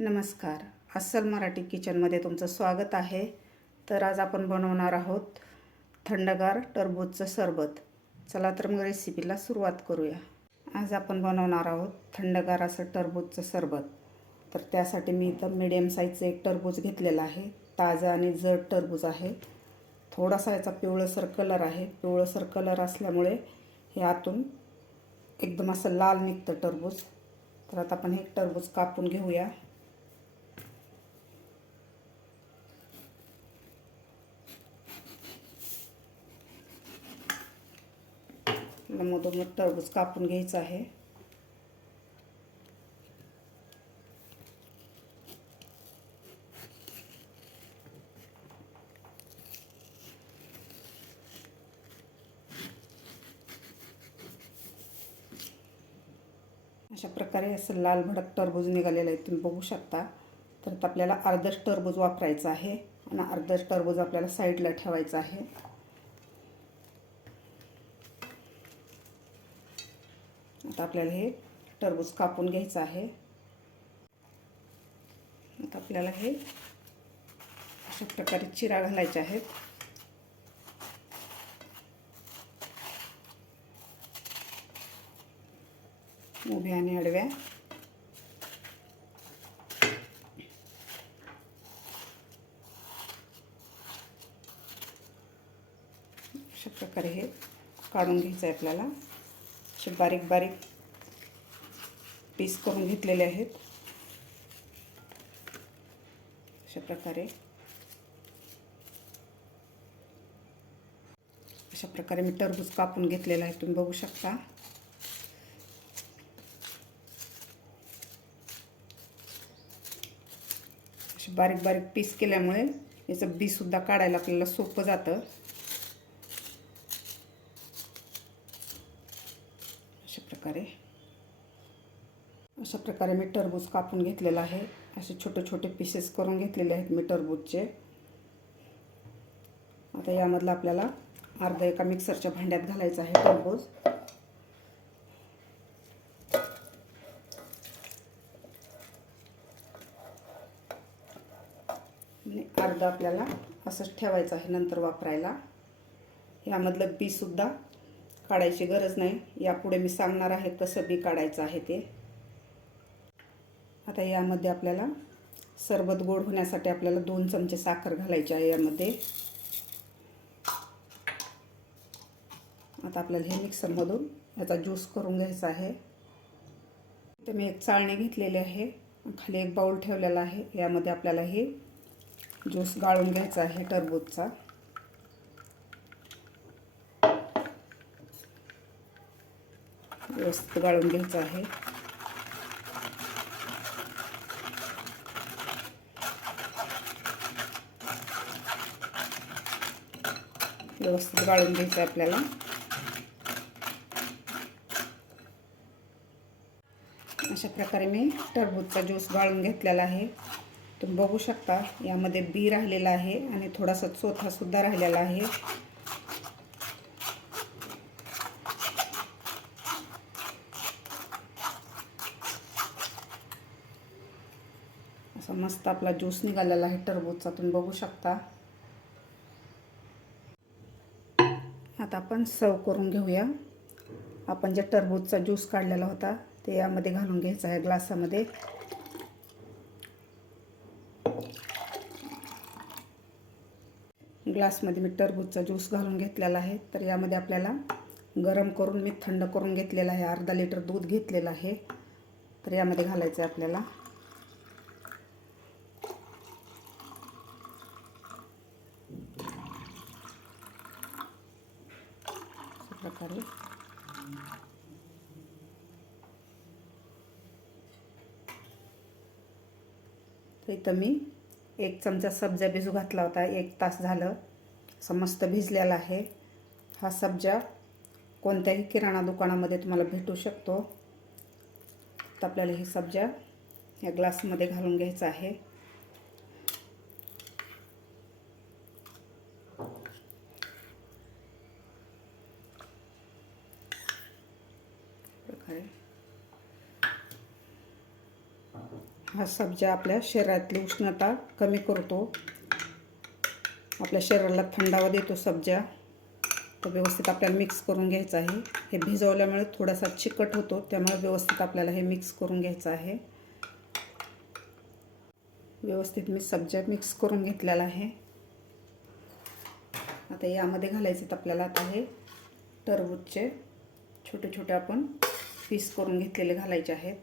नमस्कार. अस्सल मराठी किचनमध्ये तुमचं स्वागत आहे. तर आज आपण बनवणार आहोत थंडगार टरबूजचं सरबत. चला तर मग रेसिपीला सुरुवात करूया. आज आपण बनवणार आहोत थंडगार असं टरबूजचं सरबत. तर त्यासाठी मी इथं मिडियम साईजचं एक टरबूज घेतलेलं आहे. ताजं आणि जड टरबूज आहे. थोडासा याचा पिवळसर कलर आहे. पिवळसर कलर असल्यामुळे हे आतून एकदम असं लाल निघतं टरबूज. तर आता आपण हे टरबूज कापून घेऊया. मधोमध टरबूज कापून घ्यायचं आहे. अशा प्रकारे असं लाल भडक टरबूज निघालेलं आहे तुम्ही बघू शकता. तर आपल्याला अर्धच टरबूज वापरायचं आहे आणि अर्धच टरबूज आपल्याला साईडला ठेवायचं आहे. आता आपल्याला हे टरबूज कापून घ्यायचं आहे. आता आपल्याला हे अशा प्रकारे चिरा घालायचे आहेत. उभ्या आणि आडव्या. अशा प्रकारे हे काढून घ्यायचं आहे आपल्याला. असे बारीक बारीक पीस करून घेतलेले आहेत. अशा प्रकारे. अशा प्रकारे मी टरबूज कापून घेतलेला आहे तुम्ही बघू शकता. असे बारीक बारीक पीस केल्यामुळे याचं बीसुद्धा काढायला आपल्याला सोपं जातं अशा प्रकारे. अशा प्रकारे मी टरबूज कापून घेतलेला आहे. असे छोटे छोटे पीसेस करून घेतलेले आहेत मी टरबूजचे. आता यामधला आपल्याला अर्धा एका मिक्सरच्या भांड्यात घालायचं आहे टरबूज. आणि अर्धा आपल्याला असंच ठेवायचं आहे नंतर वापरायला. यामधलं बीसुद्धा काढायची गरज नाही. यापुढे मी सांगणार आहे कसं बी काढायचं आहे ते. आता यामध्ये आपल्याला सरबत गोड होण्यासाठी आपल्याला दोन चमचे साखर घालायची आहे यामध्ये. आता आपल्याला हे मिक्सरमधून याचा ज्यूस करून घ्यायचा आहे. तर मी एक चाळणी घेतलेली आहे. खाली एक बाऊल ठेवलेला आहे. यामध्ये आपल्याला हे ज्यूस गाळून घ्यायचा आहे टरबूजचा. व्यवस्थित गाळून घ्यायचं आहे. व्यवस्थित गाळून घ्यायचं आहे आपल्याला. अशा प्रकारे मी टरबूजचा ज्यूस गाळून घेतलेला आहे. तुम्ही बघू शकता यामध्ये बी राहिलेला आहे आणि थोडासा चोथासुद्धा राहिलेला आहे. असा मस्त आपला ज्यूस निघालेला आहे टरबूजचा तुम्ही बघू शकता. आता आपण सर्व करून घेऊया. आपण जे टरबूजचा ज्यूस काढलेला होता ते यामध्ये घालून घ्यायचं आहे ग्लासामध्ये. ग्लासमध्ये मी टरबूजचा ज्यूस घालून घेतलेला आहे. तर यामध्ये आपल्याला गरम करून मी थंड करून घेतलेला आहे. अर्धा लिटर दूध घेतलेलं आहे. तर यामध्ये घालायचं आहे आपल्याला. प्रकारे इथं मी एक चमचा सब्जा भिजू घातला होता. एक तास झालं. असं मस्त भिजलेला आहे. हा सब्जा कोणत्याही किराणा दुकानामध्ये तुम्हाला भेटू शकतो. तर आपल्याला हे सब्जा या ग्लासमध्ये घालून घ्यायचा आहे. प्रकारे हा सब्जा आपल्या शरीरातली उष्णता कमी करतो आपल्या शरीराला थंडावा देतो सब्जा तर व्यवस्थित आपल्याला मिक्स करून घ्यायचं आहे. हे भिजवल्यामुळे थोडासा चिकट होतो त्यामुळे व्यवस्थित आपल्याला हे मिक्स करून घ्यायचं आहे. व्यवस्थित मी सब्जा मिक्स करून घेतलेला आहे. आता यामध्ये घालायचं आपल्याला आता हे टरबूजचे. छोटे छोटे आपण पीस करून घेतलेले घालायचे आहेत.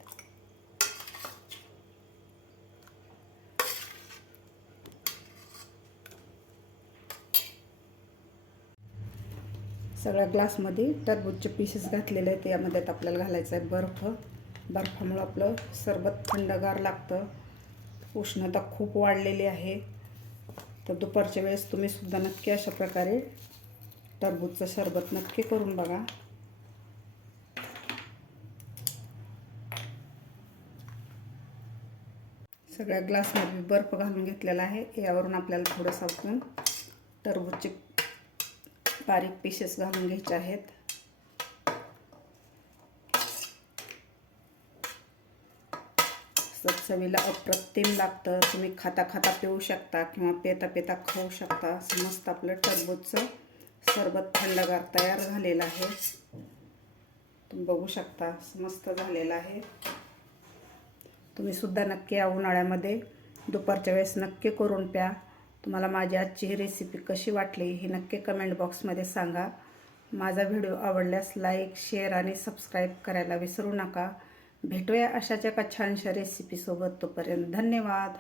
सगळ्या ग्लासमध्ये टरबूजचे पीसेस घातलेले आहेत. यामध्ये आता आपल्याला घालायचं आहे बर्फ. बर्फामुळं आपलं सरबत थंडगार लागतं. उष्णता खूप वाढलेली आहे. तर दुपारच्या वेळेस तुम्ही सुद्धा नक्की अशा प्रकारे टरबूजचं सरबत नक्की करून बघा. सगळ्या ग्लासमध्ये बर्फ घालून घेतलेला आहे. यावरून आपल्याला थोडंसं आपण टरबूजचे बारीक पीसेस घालून घ्यायचे आहेत. चवीला अप्रतिम लागतं. तुम्ही खाता खाता पिऊ शकता किंवा पेता पेता खाऊ शकता. मस्त आपलं टरबूजचं सरबत थंडगार तयार झालेलं आहे. तुम्ही बघू शकता मस्त झालेलं आहे. तुम्हीसुद्धा नक्की या उन्हाळ्यामध्ये दुपारच्या वेळेस नक्की करून प्या. तुम्हाला माझी आजची ही रेसिपी कशी वाटली हे नक्की कमेंट बॉक्समध्ये सांगा. माझा व्हिडिओ आवडल्यास लाईक शेअर आणि सबस्क्राईब करायला विसरू नका. भेटूया अशाच एका छानशा रेसिपीसोबत तोपर्यंत धन्यवाद.